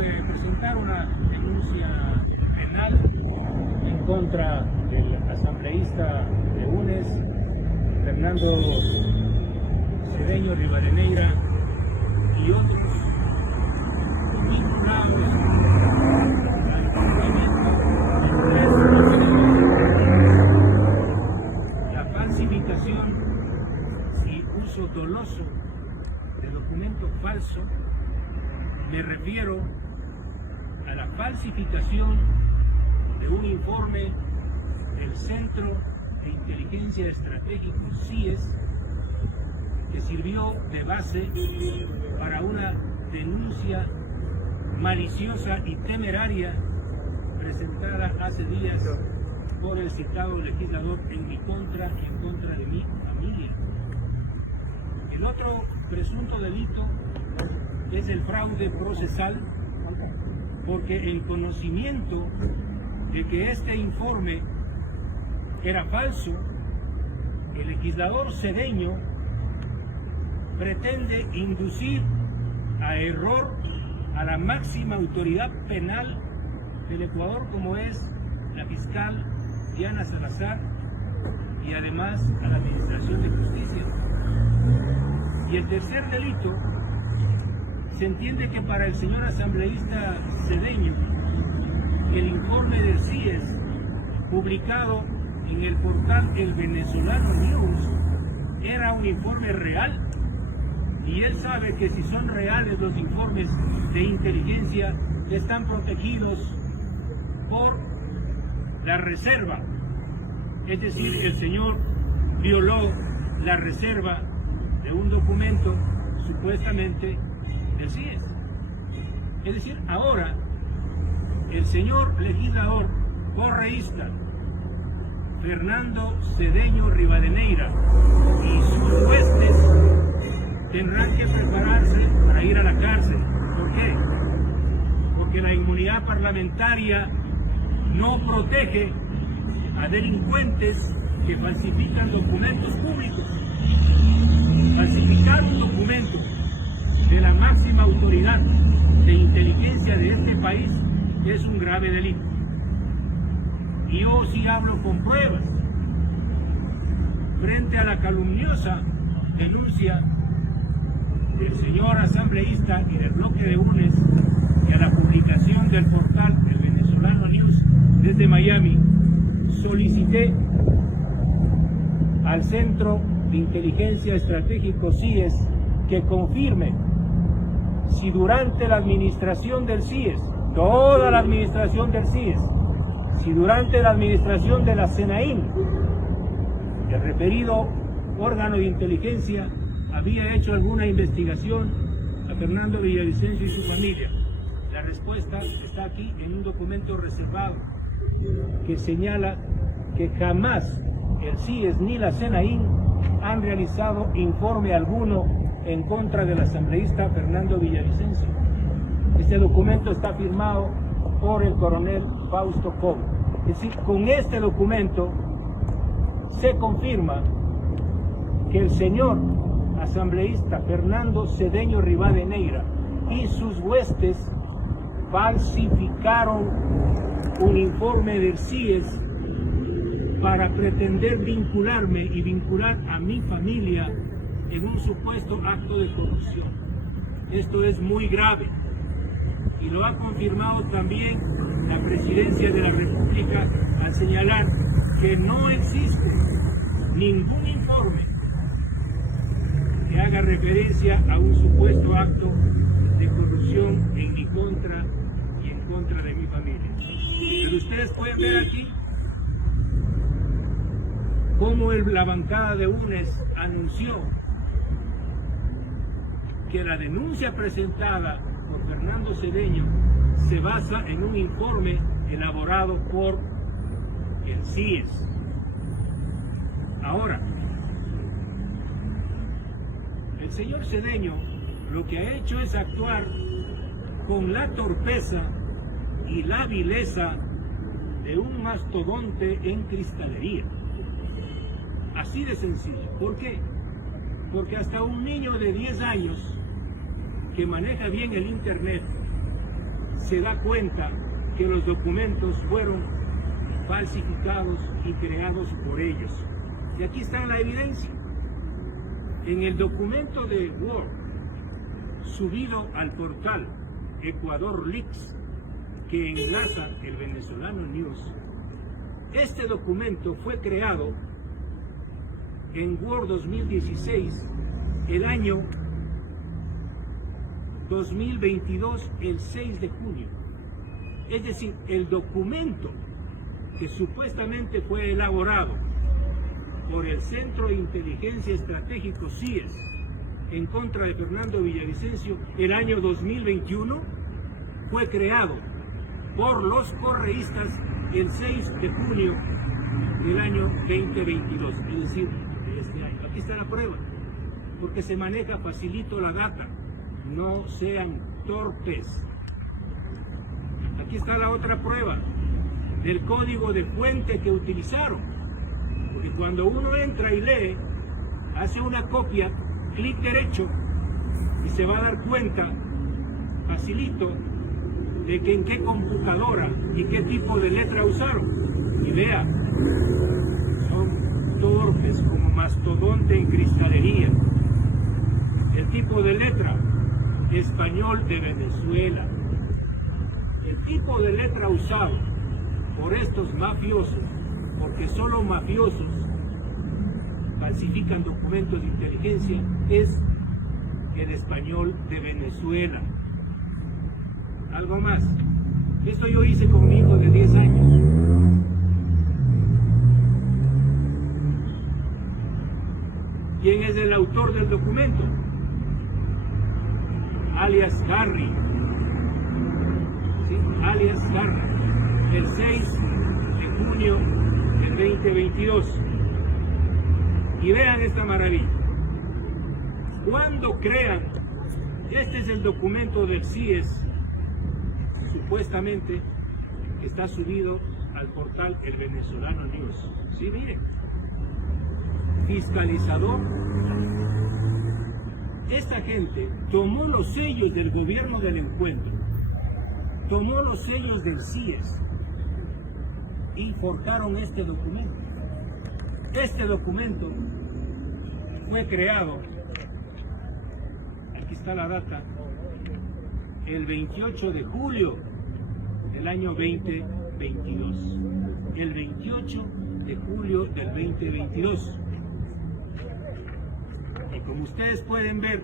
de presentar una denuncia penal en contra del asambleísta de UNES, Fernando Cedeño Rivadeneira, y otros vinculados al cumplimiento de la falsificación y uso doloso de documento falso. Me refiero a la falsificación de un informe del Centro de Inteligencia Estratégico CIES, que sirvió de base para una denuncia maliciosa y temeraria presentada hace días por el citado legislador en mi contra y en contra de mi familia. El otro presunto delito es el fraude procesal, porque en conocimiento de que este informe era falso, el legislador Cedeño pretende inducir a error a la máxima autoridad penal del Ecuador, como es la fiscal Diana Salazar, y además a la Administración de Justicia. Y el tercer delito, se entiende que para el señor asambleísta Cedeño, el informe del CIES, publicado en el portal El Venezolano News, era un informe real, y él sabe que si son reales los informes de inteligencia, están protegidos por la reserva. Es decir, el señor violó la reserva de un documento supuestamente del CIES. Es decir, ahora el señor legislador correísta Fernando Cedeño Rivadeneira y sus huestes tendrán que prepararse para ir a la cárcel. ¿Por qué? Porque la inmunidad parlamentaria no protege a delincuentes que falsifican documentos públicos. Falsificar un documento de la máxima autoridad de inteligencia de este país es un grave delito. Y yo sí hablo con pruebas. Frente a la calumniosa denuncia del señor asambleísta y del bloque de UNES, y a la publicación del portal El Venezolano News desde Miami, solicité al Centro de Inteligencia Estratégico CIES que confirme si durante la administración del CIES, toda la administración del CIES, si durante la administración de la SENAIN, el referido órgano de inteligencia había hecho alguna investigación a Fernando Villavicencio y su familia. La respuesta está aquí en un documento reservado que señala que jamás el CIES ni la SENAIN han realizado informe alguno en contra del asambleísta Fernando Villavicencio. Este documento está firmado por el coronel Fausto Cobo. Es decir, con este documento se confirma que el señor asambleísta Fernando Cedeño Rivadeneira y sus huestes falsificaron un informe del CIES para pretender vincularme y vincular a mi familia en un supuesto acto de corrupción. Esto es muy grave y lo ha confirmado también la Presidencia de la República al señalar que no existe ningún informe que haga referencia a un supuesto acto de corrupción en mi contra y en contra de mi familia. Pero ustedes pueden ver aquí cómo la bancada de UNES anunció que la denuncia presentada por Fernando Cedeño se basa en un informe elaborado por el CIES. Ahora, el señor Cedeño lo que ha hecho es actuar con la torpeza y la vileza de un mastodonte en cristalería. Así de sencillo. ¿Por qué? Porque hasta un niño de 10 años que maneja bien el internet se da cuenta que los documentos fueron falsificados y creados por ellos. Y aquí está la evidencia. En el documento de Word subido al portal Ecuador Leaks, que enlaza el Venezolano News, este documento fue creado en Word 2016 el año 2022, el 6 de junio. Es decir, el documento que supuestamente fue elaborado por el Centro de Inteligencia Estratégico CIES en contra de Fernando Villavicencio el año 2021 fue creado por los correístas el 6 de junio del año 2022, es decir, de este año. Aquí está la prueba, porque se maneja facilito la data, no sean torpes. Aquí está la otra prueba del código de fuente que utilizaron, porque cuando uno entra y lee, hace una copia, clic derecho, y se va a dar cuenta facilito de que en qué computadora y qué tipo de letra usaron. Y vea, son torpes como mastodonte en cristalería. El tipo de letra, español de Venezuela. El tipo de letra usado por estos mafiosos, porque solo mafiosos falsifican documentos de inteligencia, es el español de Venezuela. Algo más. Esto yo hice con mi hijo de 10 años. ¿Quién es el autor del documento? Alias Harry. ¿Sí? Alias Harry. El 6 de junio del 2022. Y vean esta maravilla. Cuando crean, este es el documento del CIES, supuestamente está subido al portal El Venezolano News. Sí, miren. Fiscalizador. Esta gente tomó los sellos del gobierno del encuentro, tomó los sellos del CIES y forjaron este documento. Este documento fue creado, aquí está la data, el 28 de julio del año 2022. El 28 de julio del 2022. Y como ustedes pueden ver,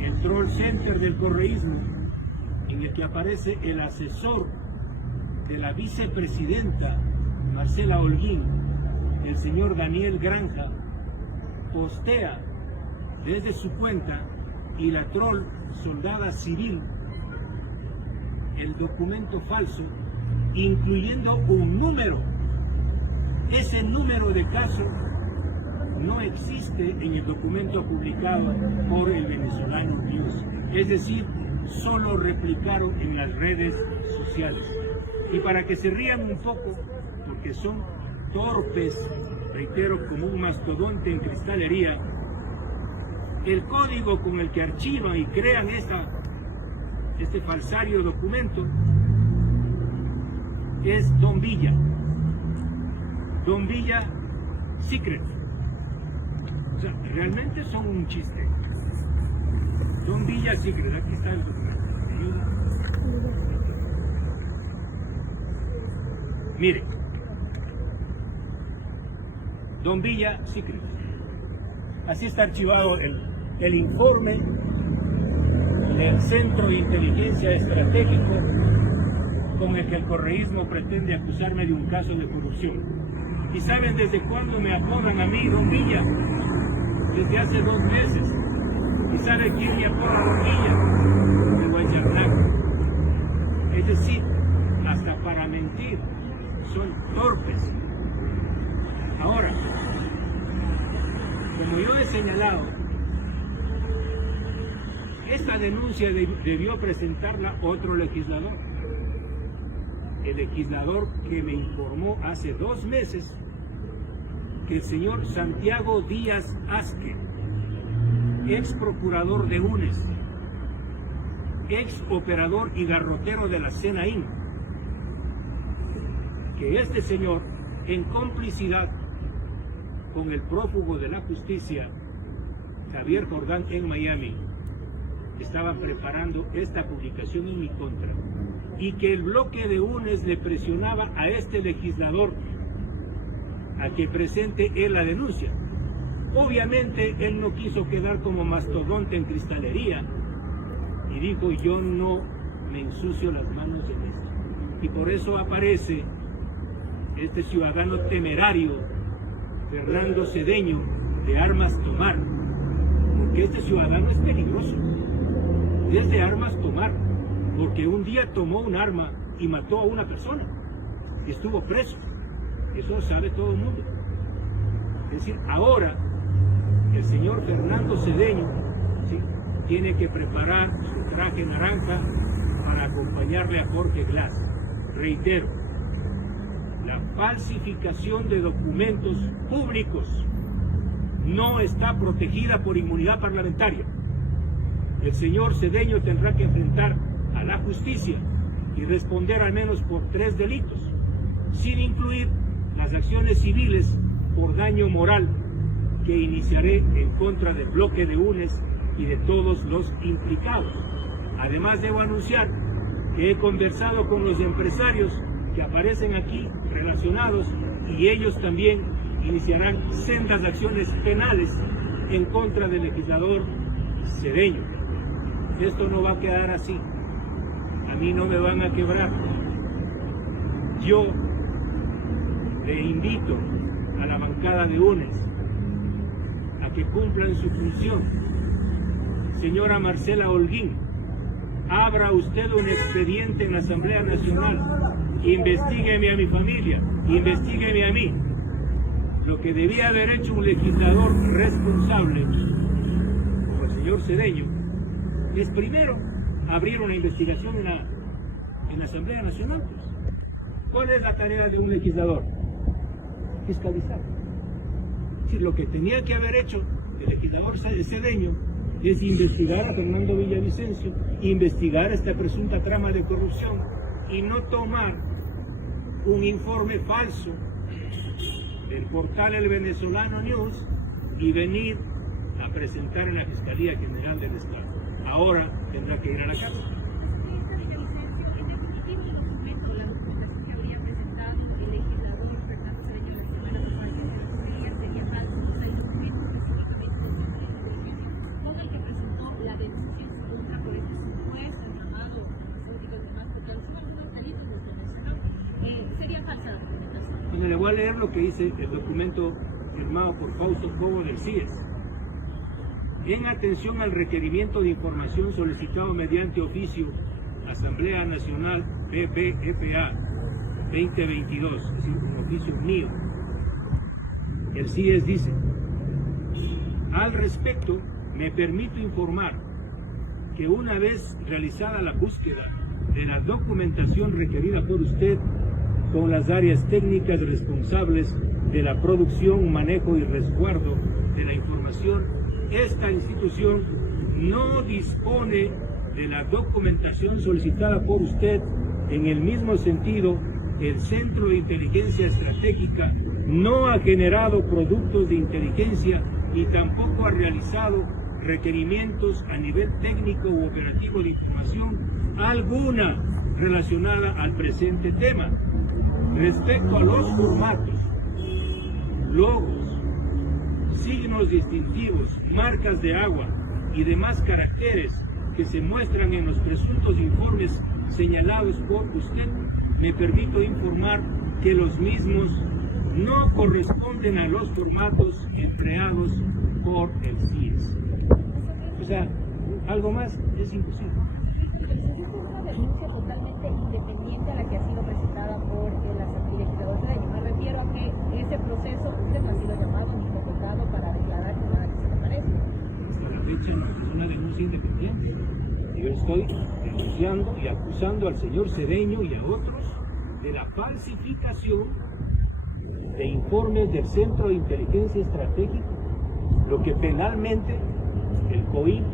el Troll Center del correísmo, en el que aparece el asesor de la vicepresidenta Marcela Holguín, el señor Daniel Granja, postea desde su cuenta y la Troll Soldada Civil el documento falso, incluyendo un número. Ese número de caso no existe en el documento publicado por el Venezolano News. Es decir, solo replicaron en las redes sociales. Y para que se rían un poco, porque son torpes, reitero, como un mastodonte en cristalería, el código con el que archivan y crean este falsario documento es Don Villa. Don Villa Secret. O sea, realmente son un chiste. Don Villa Secret, aquí está el documento. ¿Me ayuda? Mire. Don Villa Secret. Así está archivado el informe del Centro de Inteligencia Estratégico con el que el correísmo pretende acusarme de un caso de corrupción. ¿Y saben desde cuándo me apodan a mí Don Villa? Desde hace 2 meses. ¿Y sabe quién me apoda Don Villa? El Guayablanco. Es decir, hasta para mentir son torpes. Ahora, como yo he señalado, esta denuncia debió presentarla otro legislador. El legislador que me informó hace 2 meses que el señor Santiago Díaz Asque, ex procurador de UNES, ex operador y garrotero de la CENAIN, que este señor, en complicidad con el prófugo de la justicia, Javier Jordán, en Miami, estaban preparando esta publicación en mi contra, y que el bloque de UNES le presionaba a este legislador a que presente él la denuncia. Obviamente él no quiso quedar como mastodonte en cristalería y dijo: yo no me ensucio las manos en esto. Y por eso aparece este ciudadano temerario, Fernando Cedeño, de armas tomar, porque este ciudadano es peligroso, es de armas tomar, porque un día tomó un arma y mató a una persona y estuvo preso. Eso lo sabe todo el mundo. Es decir, ahora el señor Fernando Cedeño, ¿sí?, tiene que preparar su traje naranja para acompañarle a Jorge Glass. Reitero, la falsificación de documentos públicos no está protegida por inmunidad parlamentaria. El señor Cedeño tendrá que enfrentar a la justicia y responder al menos por 3 delitos, sin incluir las acciones civiles por daño moral que iniciaré en contra del bloque de UNES y de todos los implicados. Además, debo anunciar que he conversado con los empresarios que aparecen aquí relacionados, y ellos también iniciarán sendas acciones penales en contra del legislador Cedeño. Esto no va a quedar así. A mí no me van a quebrar. Yo le invito a la bancada de UNES a que cumplan su función. Señora Marcela Holguín, abra usted un expediente en la Asamblea Nacional, investígueme a mi familia, investígueme a mí. Lo que debía haber hecho un legislador responsable, como el señor Cedeño, es primero abrir una investigación en la Asamblea Nacional. ¿Cuál es la tarea de un legislador? Fiscalizar. Es decir, lo que tenía que haber hecho el legislador Cedeño es investigar a Fernando Villavicencio, investigar esta presunta trama de corrupción y no tomar un informe falso del portal El Venezolano News y venir a presentar en la Fiscalía General del Estado. Ahora tendrá que ir a la cárcel. Bueno, le voy a leer lo que dice el documento firmado por Fausto Cobo del CIES. En atención al requerimiento de información solicitado mediante oficio Asamblea Nacional PBFA 2022, es decir, un oficio mío, el CIES dice: al respecto, me permito informar que una vez realizada la búsqueda de la documentación requerida por usted con las áreas técnicas responsables de la producción, manejo y resguardo de la información, esta institución no dispone de la documentación solicitada por usted. En el mismo sentido, el Centro de Inteligencia Estratégica no ha generado productos de inteligencia y tampoco ha realizado requerimientos a nivel técnico u operativo de información alguna relacionada al presente tema. Respecto a los formatos, logos, signos distintivos, marcas de agua y demás caracteres que se muestran en los presuntos informes señalados por usted, me permito informar que los mismos no corresponden a los formatos empleados por el CIES. O sea, algo más es imposible. Es una denuncia totalmente independiente a la que ha sido presentada por el legislador Cedeño. Me refiero a que ese proceso usted no ha sido llamado ni convocado para declarar que nada que se le parece. Hasta la fecha no, es una denuncia independiente. Yo estoy denunciando y acusando al señor Cedeño y a otros de la falsificación de informes del Centro de Inteligencia Estratégica, lo que penalmente el COIP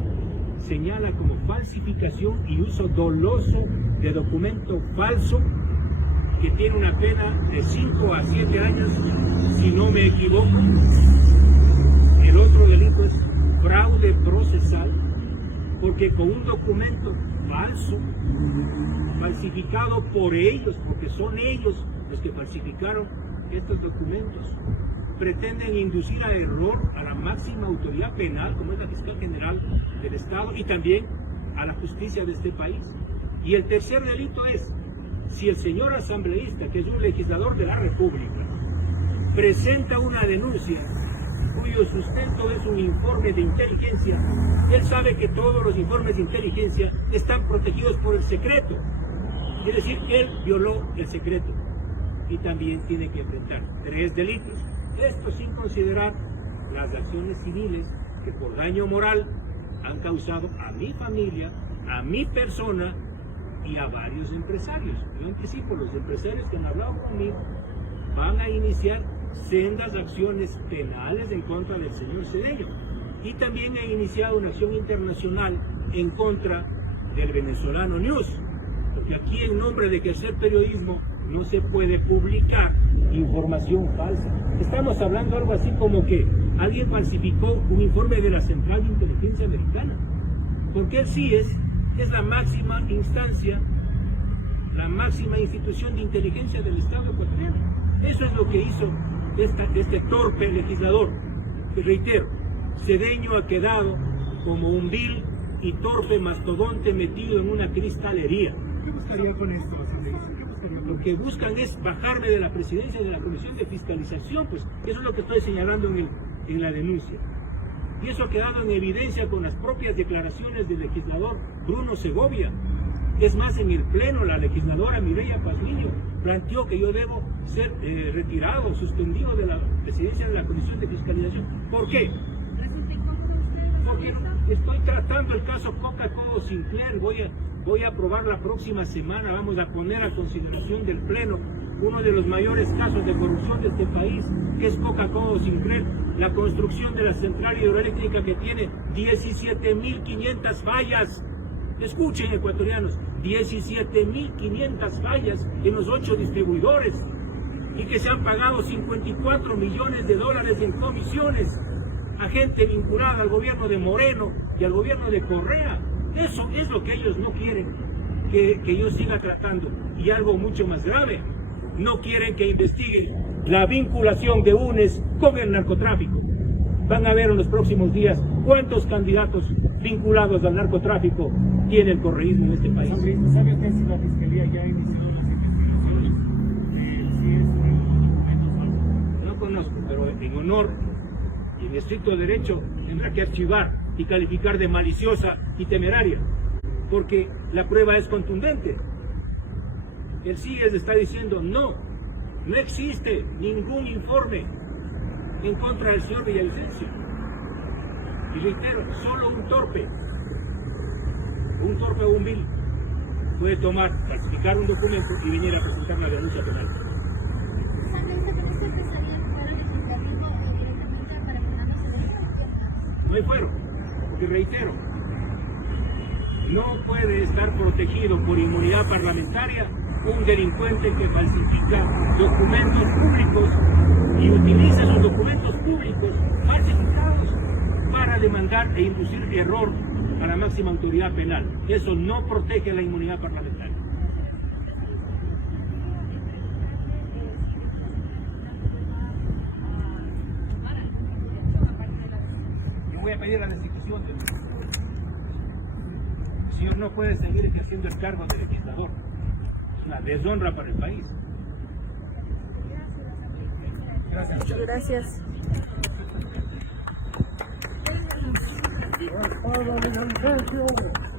señala como falsificación y uso doloso de documento falso, que tiene una pena de 5 a 7 años, si no me equivoco. El otro delito es fraude procesal, porque con un documento falso, falsificado por ellos, porque son ellos los que falsificaron estos documentos, pretenden inducir a error a la máxima autoridad penal, como es la Fiscal General del Estado, y también a la justicia de este país. Y el tercer delito es, si el señor asambleísta, que es un legislador de la República, presenta una denuncia cuyo sustento es un informe de inteligencia, él sabe que todos los informes de inteligencia están protegidos por el secreto. Es decir, él violó el secreto y también tiene que enfrentar 3 delitos. Esto sin considerar las acciones civiles que por daño moral han causado a mi familia, a mi persona y a varios empresarios. Yo anticipo, los empresarios que han hablado conmigo van a iniciar sendas acciones penales en contra del señor Cedeño, y también he iniciado una acción internacional en contra del venezolano News, porque aquí en nombre de que hacer periodismo no se puede publicar información falsa. Estamos hablando algo así como que alguien falsificó un informe de la Central de Inteligencia Americana, porque el CIES es la máxima instancia, la máxima institución de inteligencia del Estado ecuatoriano. Eso es lo que hizo este torpe legislador, que reitero, Cedeño ha quedado como un vil y torpe mastodonte metido en una cristalería. ¿Qué buscaría con esto? Lo que buscan es bajarme de la presidencia de la Comisión de Fiscalización, pues eso es lo que estoy señalando en la denuncia. Y eso ha quedado en evidencia con las propias declaraciones del legislador Bruno Segovia. Es más, en el pleno la legisladora Mireya Pazmiño planteó que yo debo ser retirado, suspendido de la presidencia de la Comisión de Fiscalización. ¿Por qué? Porque estoy tratando el caso Coca-Cola Sinclair. Voy a aprobar la próxima semana, vamos a poner a consideración del pleno uno de los mayores casos de corrupción de este país, que es Coca-Cola Sinclair, la construcción de la central hidroeléctrica que tiene 17.500 fallas. Escuchen, ecuatorianos, 17.500 fallas en los 8 distribuidores, y que se han pagado 54 millones de dólares en comisiones a gente vinculada al gobierno de Moreno y al gobierno de Correa. Eso es lo que ellos no quieren que yo siga tratando. Y algo mucho más grave, no quieren que investiguen la vinculación de UNES con el narcotráfico. Van a ver en los próximos días cuántos candidatos vinculados al narcotráfico tiene el correísmo en este país. ¿Sabe usted si la Fiscalía ya ha iniciado las investigaciones? No conozco, pero en honor y en estricto derecho tendrá que archivar y calificar de maliciosa y temeraria, porque la prueba es contundente. El CIES está diciendo no existe ningún informe en contra del señor Villavicencio. Y reitero, solo un torpe o un vil puede falsificar un documento y venir a presentar la denuncia penal. No hay fuero, porque reitero, no puede estar protegido por inmunidad parlamentaria un delincuente que falsifica documentos públicos y utiliza esos documentos públicos falsificados para demandar e inducir error a la máxima autoridad penal. Eso no protege la inmunidad parlamentaria. Yo voy a pedir la destitución del señor. El señor no puede seguir ejerciendo el cargo de legislador. Es una deshonra para el país. Gracias. Muchas gracias. Gracias.